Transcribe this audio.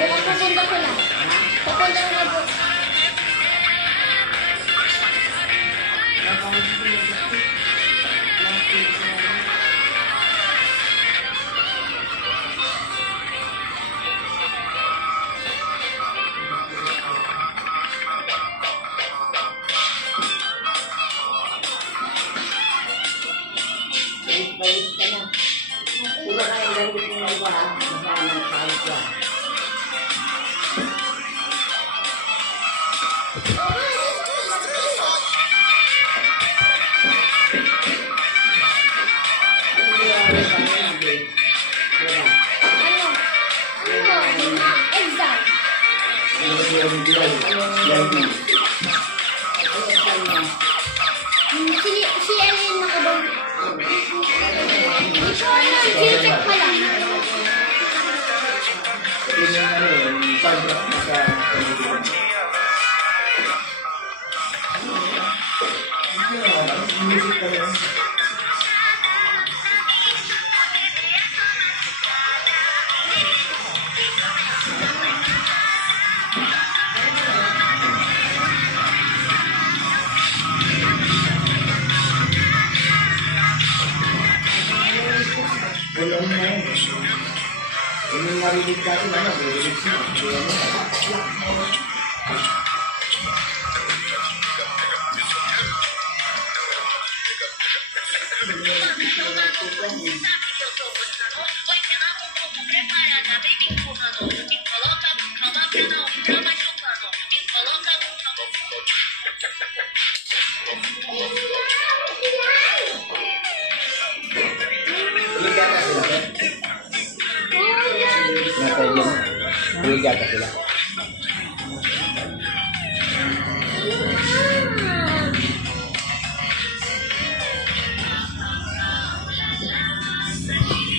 Pupunta ko lang. Pupunta na po. Balik ka na. Puro kayo lang dito ng iba, ha? Masamang kahit ka. Si Ellen nakabang. Ito ano, chill-check pa lang. Yun yung ano, yung pag-drop na sa music ka lang. Alam mo yun. Yun yung narinig natin, ano, narinig siya. Ligata sila, eh? Nasa yun. Ligata sila.